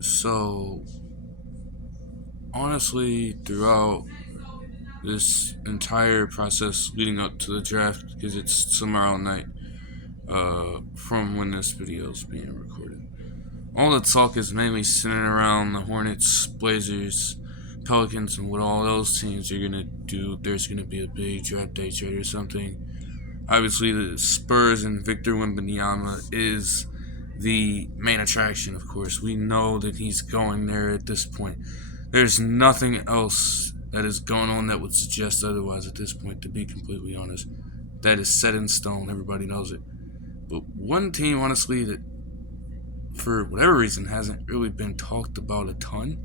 So, honestly, throughout this entire process leading up to the draft, because it's tomorrow night, from when this video is being recorded, all the talk is mainly centered around the Hornets, Blazers, Pelicans, and what all those teams are gonna do. There's gonna be a big draft day trade or something. Obviously, the Spurs and Victor Wembanyama is the main attraction, of course. We know that he's going there at this point. There's nothing else that is going on that would suggest otherwise at this point, to be completely honest. That is set in stone. Everybody knows it. But one team, honestly, that for whatever reason hasn't really been talked about a ton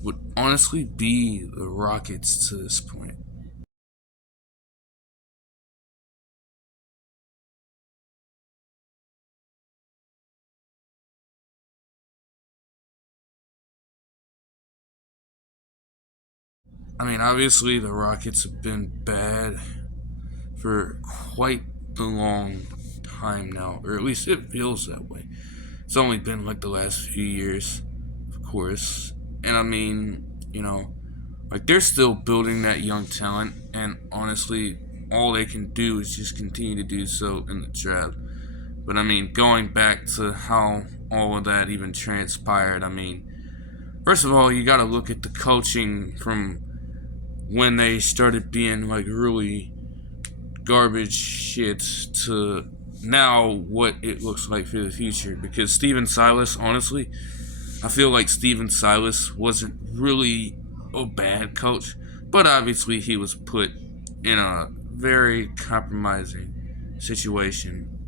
would honestly be the Rockets to this point. I mean, obviously, the Rockets have been bad for quite the long time now, or at least it feels that way. It's only been like the last few years, of course. And I mean, like they're still building that young talent, and honestly, all they can do is just continue to do so in the draft. But I mean, going back to how all of that even transpired, I mean, first of all, you got to look at the coaching from when they started being like really garbage shit to now what it looks like for the future. Because Steven Silas, honestly, I feel like Steven Silas wasn't really a bad coach, but obviously he was put in a very compromising situation.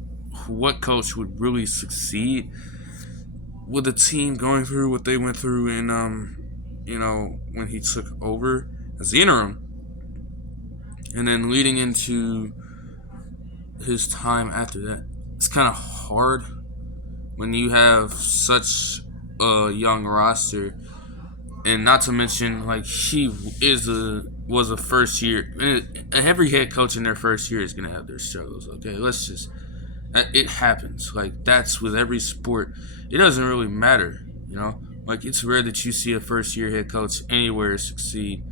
What coach would really succeed with a team going through what they went through in when he took over as the interim, and then leading into his time after that? It's kind of hard when you have such a young roster, and not to mention like he is a was a first year. And every head coach in their first year is gonna have their struggles. Okay, let's just it happens. Like that's with every sport. It doesn't really matter, you know. Like it's rare that you see a first year head coach anywhere succeed.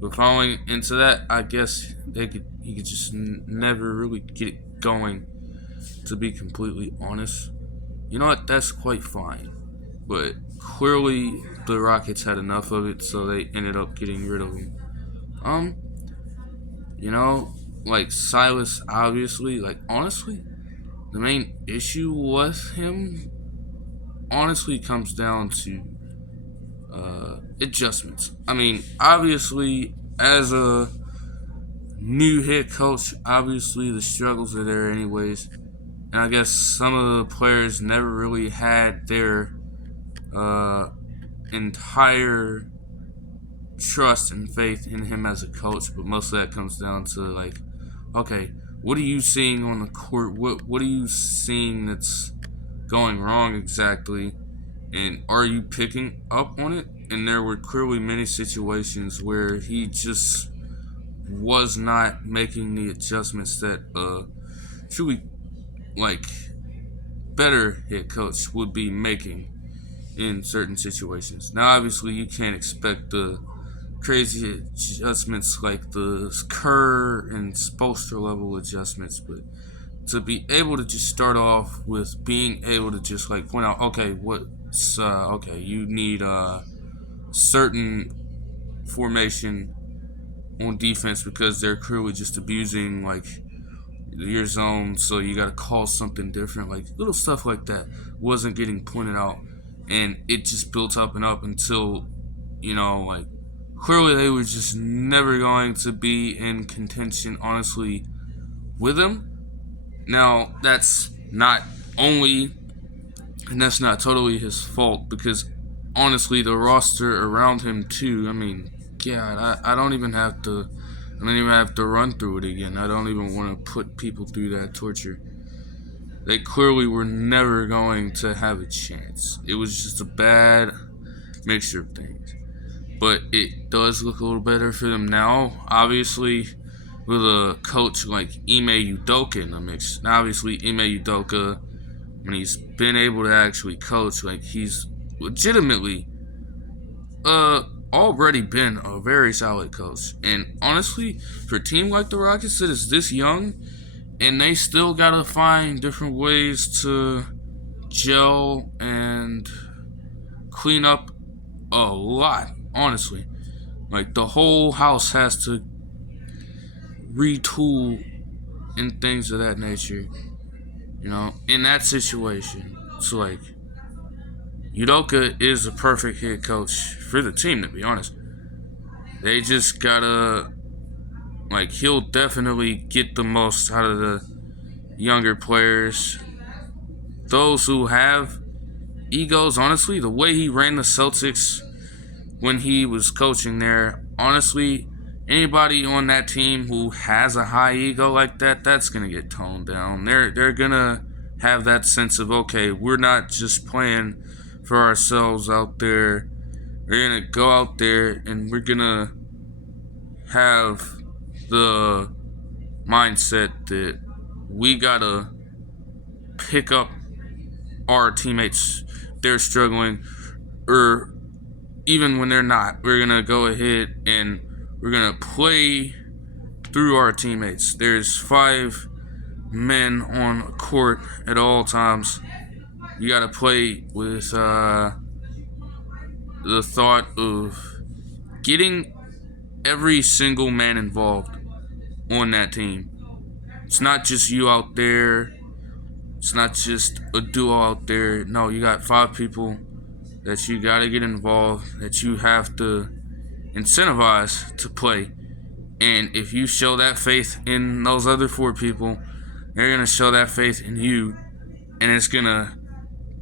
But following into that, I guess he could just never really get it going. To be completely honest, you know what? That's quite fine. But clearly, the Rockets had enough of it, so they ended up getting rid of him. Um, you know, like Silas, obviously, like honestly, the main issue with him, honestly, comes down to adjustments. I mean, obviously, as a new head coach, obviously the struggles are there anyways. And I guess some of the players never really had their uh, entire trust and faith in him as a coach, but most of that comes down to like, okay, what are you seeing on the court? What are you seeing that's going wrong exactly? And are you picking up on it? And there were clearly many situations where he just was not making the adjustments that truly like better head coach would be making in certain situations. Now, obviously, you can't expect the crazy adjustments like the Kerr and Spolstra level adjustments, but to be able to just start off with being able to just like point out, okay, okay, you need a certain formation on defense because they're clearly just abusing like your zone, so you got to call something different. Like little stuff like that wasn't getting pointed out, and it just built up and up until like clearly they were just never going to be in contention, honestly, with him. Now that's not only, and that's not totally his fault because honestly, the roster around him too. I mean, God, I don't even have to. I don't even have to run through it again. I don't even want to put people through that torture. They clearly were never going to have a chance. It was just a bad mixture of things. But it does look a little better for them now. Obviously, with a coach like Ime Udoka in the mix. Now, obviously, Ime Udoka, when he's been able to actually coach, like he's legitimately already been a very solid coach. And honestly, for a team like the Rockets that is this young and they still gotta find different ways to gel and clean up a lot, honestly. Like the whole house has to retool and things of that nature. In that situation. So like Udoka is a perfect head coach for the team, to be honest. They just gotta, he'll definitely get the most out of the younger players. Those who have egos, honestly, the way he ran the Celtics when he was coaching there, honestly, anybody on that team who has a high ego like that, that's gonna get toned down. They're gonna have that sense of, okay, we're not just playing for ourselves out there. We're gonna go out there and we're gonna have the mindset that we gotta pick up our teammates. They're struggling, or even when they're not, we're gonna go ahead and we're gonna play through our teammates. There's 5 men on a court at all times. You gotta play with the thought of getting every single man involved on that team. It's not just you out there. It's not just a duo out there. No, you got 5 people that you gotta get involved, that you have to incentivize to play. And if you show that faith in those other 4 people, they're gonna show that faith in you, and it's gonna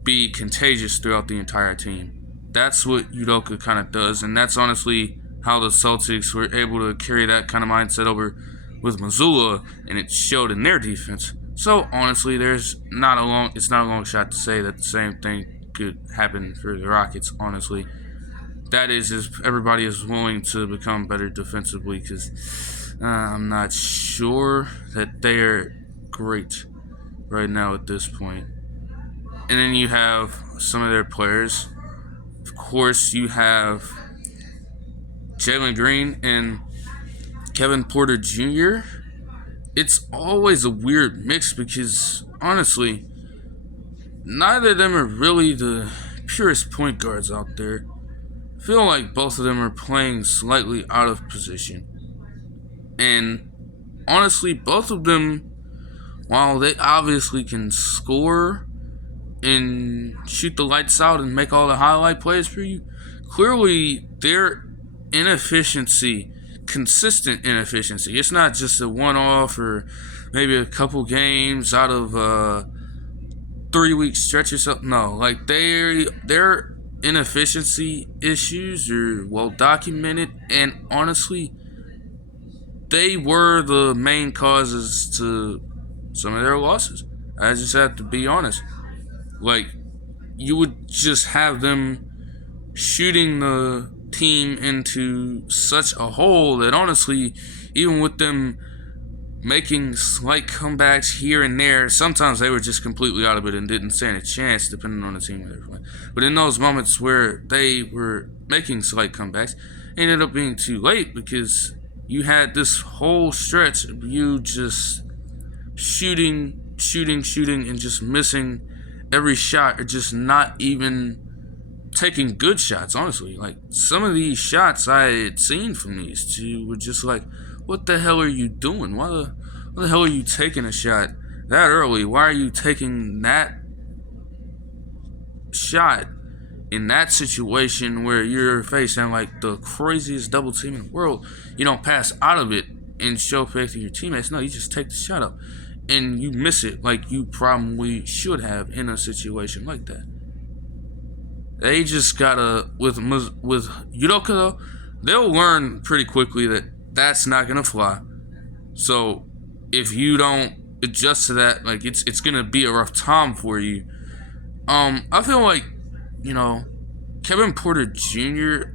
be contagious throughout the entire team. That's what Udoka kind of does, and that's honestly how the Celtics were able to carry that kind of mindset over with Mazzulla, and it showed in their defense. So honestly, it's not a long shot to say that the same thing could happen for the Rockets. Honestly, that is if everybody is willing to become better defensively, because I'm not sure that they're great right now at this point. And then you have some of their players. Of course, you have Jalen Green and Kevin Porter Jr. It's always a weird mix because, honestly, neither of them are really the purest point guards out there. I feel like both of them are playing slightly out of position. And honestly, both of them, while they obviously can score and shoot the lights out and make all the highlight plays for you, clearly their inefficiency, consistent inefficiency, it's not just a one-off or maybe a couple games out of a 3-week stretch or something. No, like their inefficiency issues are well documented, and honestly, they were the main causes to some of their losses. I just have to be honest. Like, you would just have them shooting the team into such a hole that honestly, even with them making slight comebacks here and there, sometimes they were just completely out of it and didn't stand a chance depending on the team they were playing. But in those moments where they were making slight comebacks, it ended up being too late because you had this whole stretch of you just shooting, and just missing every shot, or just not even taking good shots, honestly. Like, some of these shots I had seen from these two were just like, what the hell are you doing? Why the hell are you taking a shot that early? Why are you taking that shot in that situation where you're facing like the craziest double team in the world? You don't pass out of it and show faith in your teammates. No, you just take the shot up and you miss it like you probably should have in a situation like that. They just gotta, with Udoka though, they'll learn pretty quickly that that's not gonna fly. So if you don't adjust to that, like it's gonna be a rough time for you. I feel like, Kevin Porter Jr.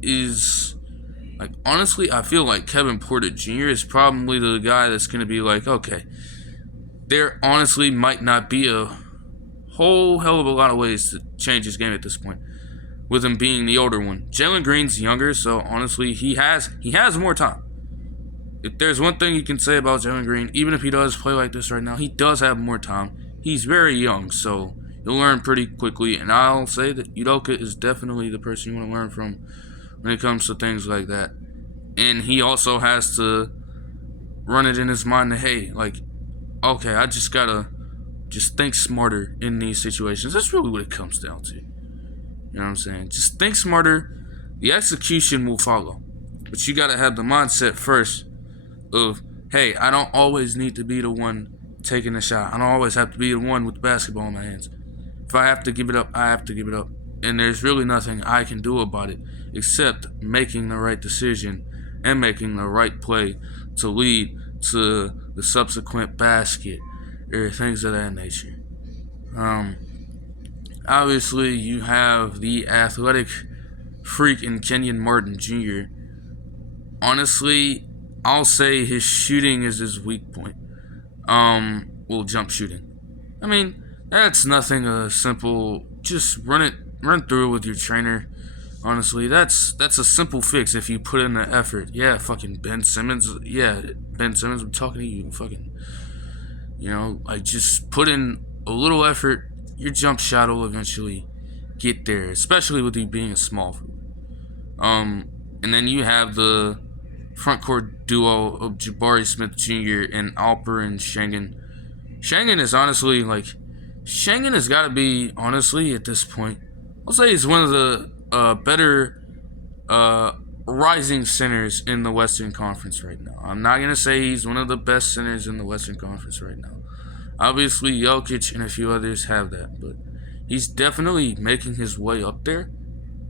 is, like, honestly, I feel like Kevin Porter Jr. is probably the guy that's gonna be like, okay, there honestly might not be a whole hell of a lot of ways to change his game at this point. with him being the older one. Jalen Green's younger, so honestly, he has more time. If there's one thing you can say about Jalen Green, even if he does play like this right now, he does have more time. He's very young, so you'll learn pretty quickly. And I'll say that Udoka is definitely the person you want to learn from when it comes to things like that. And he also has to run it in his mind that, hey, like, okay, I just gotta just think smarter in these situations. That's really what it comes down to. You know what I'm saying? Just think smarter. The execution will follow. But you gotta have the mindset first of, hey, I don't always need to be the one taking the shot. I don't always have to be the one with the basketball in my hands. If I have to give it up, I have to give it up. And there's really nothing I can do about it except making the right decision and making the right play to lead to the subsequent basket or things of that nature. Obviously, you have the athletic freak in Kenyon Martin Jr. Honestly, I'll say his shooting is his weak point. Jump shooting. I mean, that's nothing simple. Just run through it with your trainer. Honestly, that's a simple fix if you put in the effort. Yeah, fucking Ben Simmons. Yeah, Ben Simmons, I'm talking to you. Fucking, just put in a little effort. Your jump shot will eventually get there, especially with you being a small forward. And then you have the front court duo of Jabari Smith Jr. and Alperen Sengun. Sengun is honestly, Sengun has got to be, honestly, at this point, I'll say he's one of the better rising centers in the Western Conference right now. I'm not going to say he's one of the best centers in the Western Conference right now. Obviously, Jokic and a few others have that, but he's definitely making his way up there.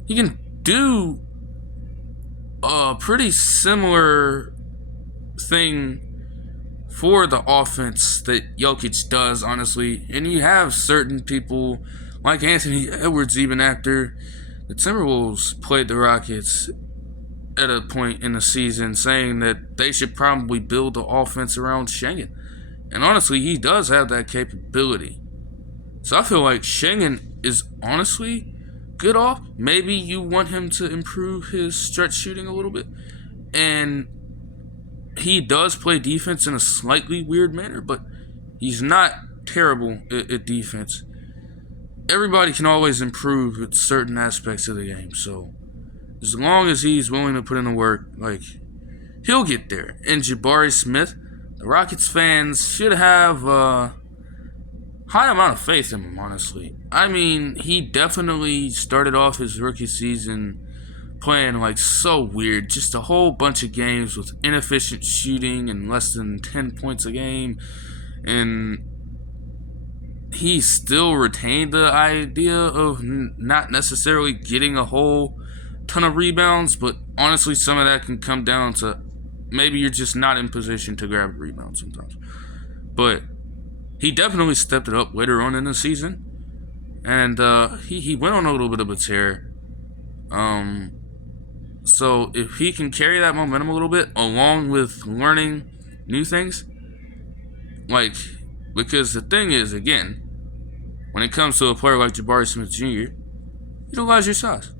He can do a pretty similar thing for the offense that Jokic does, honestly. And you have certain people like Anthony Edwards, even after the Timberwolves played the Rockets at a point in the season, saying that they should probably build the offense around Sengun. And honestly, he does have that capability. So I feel like Sengun is honestly good off. Maybe you want him to improve his stretch shooting a little bit. And he does play defense in a slightly weird manner, but he's not terrible at defense. Everybody can always improve at certain aspects of the game. So as long as he's willing to put in the work, he'll get there. And Jabari Smith, the Rockets fans should have a high amount of faith in him, honestly. I mean, he definitely started off his rookie season playing so weird. Just a whole bunch of games with inefficient shooting and less than 10 points a game. And he still retained the idea of not necessarily getting a whole ton of rebounds, but honestly, some of that can come down to maybe you're just not in position to grab a rebound sometimes. But he definitely stepped it up later on in the season. And he went on a little bit of a tear. So if he can carry that momentum a little bit, along with learning new things, because the thing is, again, when it comes to a player like Jabari Smith Jr., utilize your size.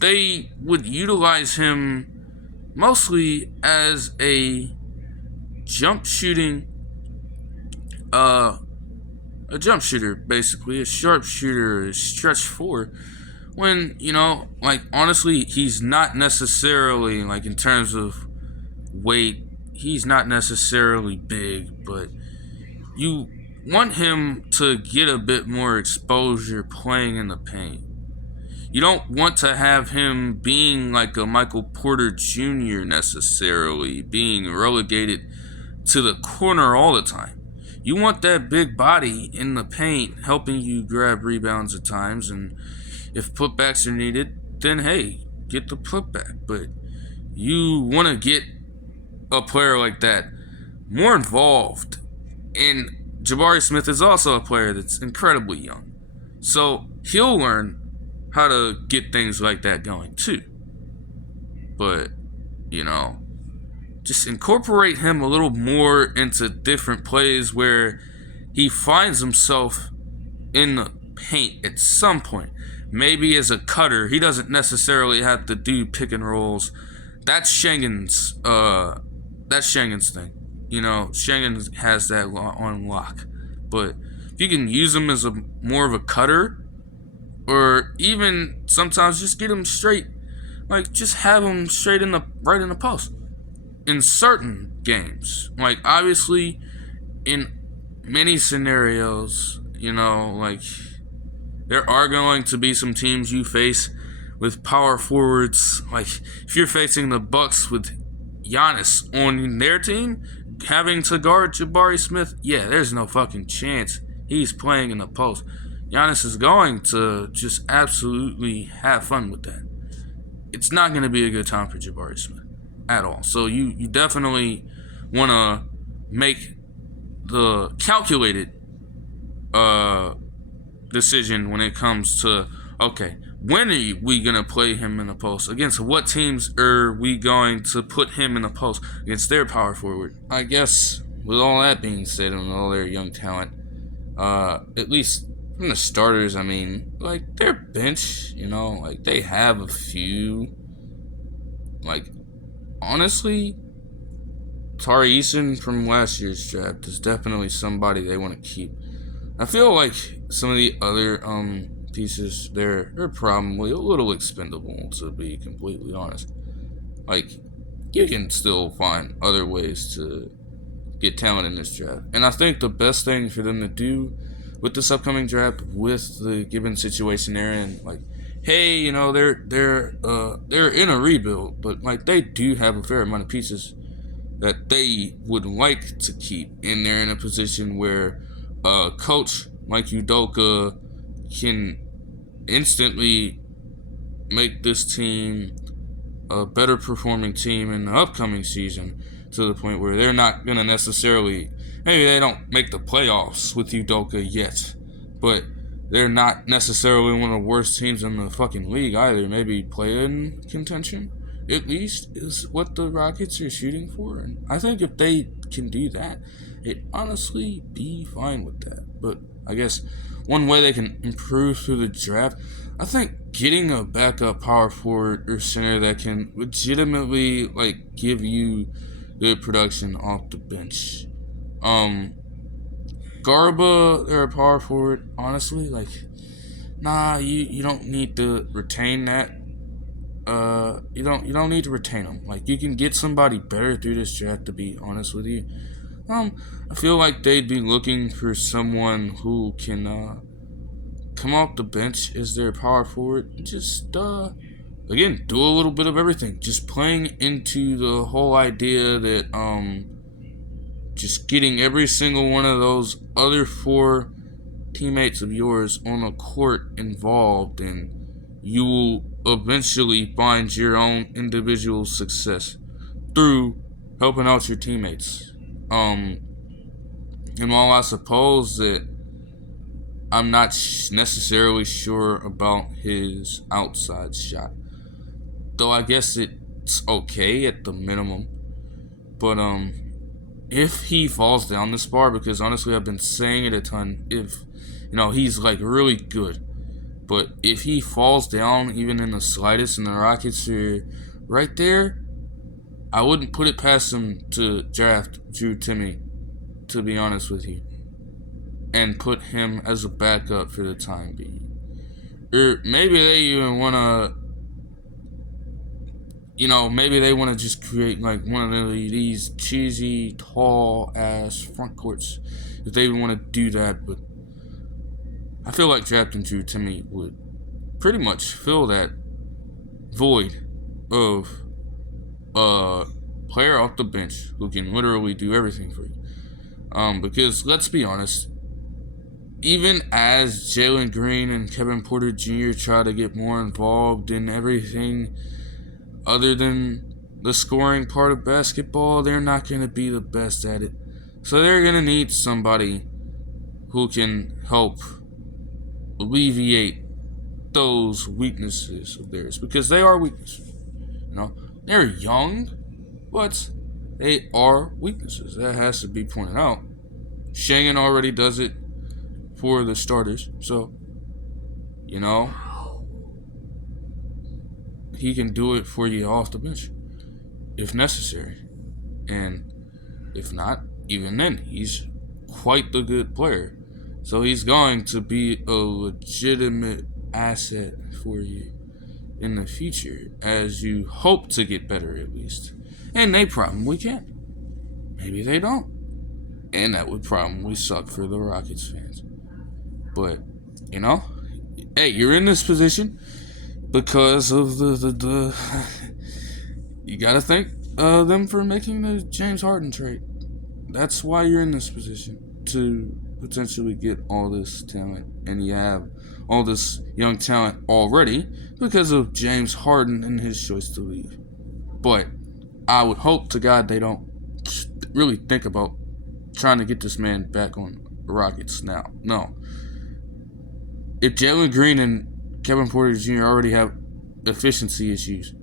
They would utilize him mostly as a jump shooting, a jump shooter, basically, a sharp shooter, a stretch four. When, honestly, he's not necessarily, in terms of weight, he's not necessarily big, but you want him to get a bit more exposure playing in the paint. You don't want to have him being like a Michael Porter Jr. necessarily, being relegated to the corner all the time. You want that big body in the paint helping you grab rebounds at times, and if putbacks are needed, then hey, get the putback. But you want to get a player like that more involved. And Jabari Smith is also a player that's incredibly young. So he'll learn how to get things like that going too. But, just incorporate him a little more into different plays where he finds himself in the paint at some point. maybe as a cutter. He doesn't necessarily have to do pick and rolls. That's Schengen's thing. You know, Schengen has that on lock. But if you can use him as a more of a cutter, or even sometimes just get him straight, like just have him straight right in the post. In certain games, like obviously in many scenarios, you know, like there are going to be some teams you face with power forwards. Like if you're facing the Bucks with Giannis on their team, having to guard Jabari Smith, yeah, there's no fucking chance he's playing in the post. Giannis is going to just absolutely have fun with that. It's not going to be a good time for Jabari Smith at all. So you definitely want to make the calculated decision when it comes to, okay, when are we going to play him in the post? Against what teams are we going to put him in the post against their power forward? I guess with all that being said and all their young talent, at least from the starters, I mean, like their bench, you know, like they have a few, like honestly, Tari Eason from last year's draft is definitely somebody they want to keep. I feel like some of the other pieces, they're probably a little expendable, to be completely honest. Like, you can still find other ways to get talent in this draft. And I think the best thing for them to do with this upcoming draft, with the given situation they're in, like, hey, you know, they're in a rebuild, but like they do have a fair amount of pieces that they would like to keep, and they're in a position where a coach like Udoka can instantly make this team a better performing team in the upcoming season, to the point where they're not going to necessarily, maybe they don't make the playoffs with Udoka yet, but they're not necessarily one of the worst teams in the fucking league either. Maybe play-in contention, at least, is what the Rockets are shooting for. And I think if they can do that, it'd honestly be fine with that. But I guess one way they can improve through the draft, I think getting a backup power forward or center that can legitimately like give you good production off the bench. Garba, they're a power forward. Honestly, like, nah, you don't need to retain that. You don't need to retain them. Like, you can get somebody better through this draft, to be honest with you. I feel like they'd be looking for someone who can come off the bench as their power forward. Just again, do a little bit of everything. Just playing into the whole idea that just getting every single one of those other four teammates of yours on the court involved, and you will eventually find your own individual success through helping out your teammates. And while I suppose that I'm not necessarily sure about his outside shot, though I guess it's okay at the minimum, but if he falls down this far, because honestly I've been saying it a ton, if, you know, he's like really good, but if he falls down even in the slightest and the Rockets are right there, I wouldn't put it past him to draft Drew Timme, to be honest with you, and put him as a backup for the time being. Or maybe they even want to, you know, maybe they want to just create like one of these cheesy, tall-ass front courts, if they even want to do that. But I feel like drafting Drew Timme would pretty much fill that void of a player off the bench who can literally do everything for you. Because let's be honest, even as Jalen Green and Kevin Porter Jr. try to get more involved in everything other than the scoring part of basketball, they're not going to be the best at it. So they're going to need somebody who can help alleviate those weaknesses of theirs, because they are weaknesses. You know, they're young, but they are weaknesses. That has to be pointed out. Schengen already does it for the starters, so, you know, he can do it for you off the bench if necessary. And if not, even then, he's quite the good player. So he's going to be a legitimate asset for you in the future as you hope to get better at least. And they probably can. Maybe they don't. And that would probably suck for the Rockets fans. But, you know, hey, you're in this position because of the you gotta thank them for making the James Harden trade. That's why you're in this position, to potentially get all this talent, and you have all this young talent already because of James Harden and his choice to leave. But I would hope to God they don't really think about trying to get this man back on the Rockets now. No. If Jalen Green and Kevin Porter Jr. already have efficiency issues,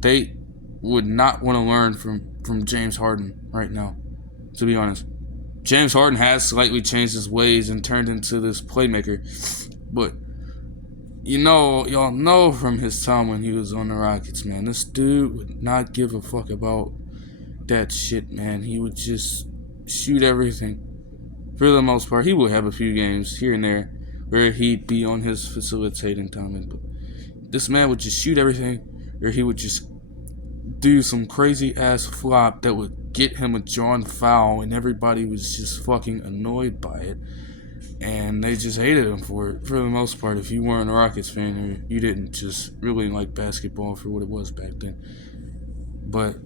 they would not want to learn from James Harden right now, to be honest. James Harden has slightly changed his ways and turned into this playmaker, but y'all know from his time when he was on the Rockets, man, this dude would not give a fuck about that shit, man. He would just shoot everything. For the most part, he would have a few games here and there where he'd be on his facilitating time, but this man would just shoot everything, or he would just do some crazy ass flop that would get him a drawn foul, and everybody was just fucking annoyed by it, and they just hated him for it, for the most part, if you weren't a Rockets fan or you didn't just really like basketball for what it was back then. But,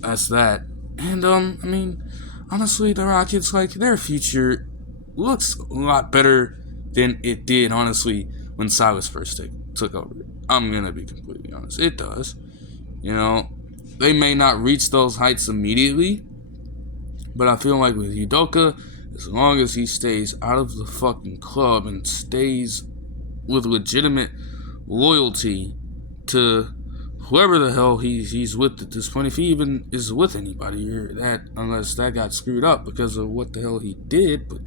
that's that. And, I mean, honestly, the Rockets, their future looks a lot better than it did, honestly, when Silas first took over. I'm gonna be completely honest. It does. They may not reach those heights immediately, but I feel like with Udoka, as long as he stays out of the fucking club and stays with legitimate loyalty to whoever the hell he's with at this point, if he even is with anybody, or that, unless that got screwed up because of what the hell he did, but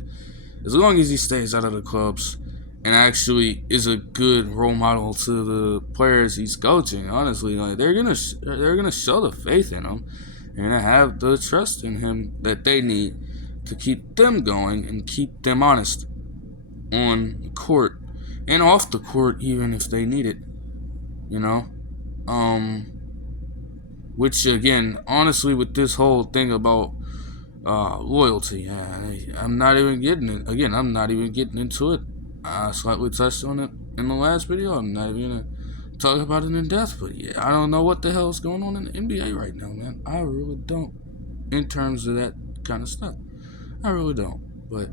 as long as he stays out of the clubs and actually is a good role model to the players he's coaching, honestly, they're gonna show the faith in him and have the trust in him that they need to keep them going and keep them honest on the court and off the court, even if they need it. Which again, honestly, with this whole thing about loyalty, I'm not even getting it. Again, I'm not even getting into it. I slightly touched on it in the last video. I'm not even gonna talk about it in depth, but yeah, I don't know what the hell is going on in the NBA right now, man. I really don't, in terms of that kind of stuff. I really don't. But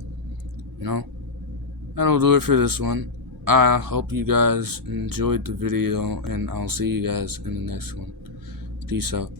that'll do it for this one. I hope you guys enjoyed the video, and I'll see you guys in the next one. Peace out.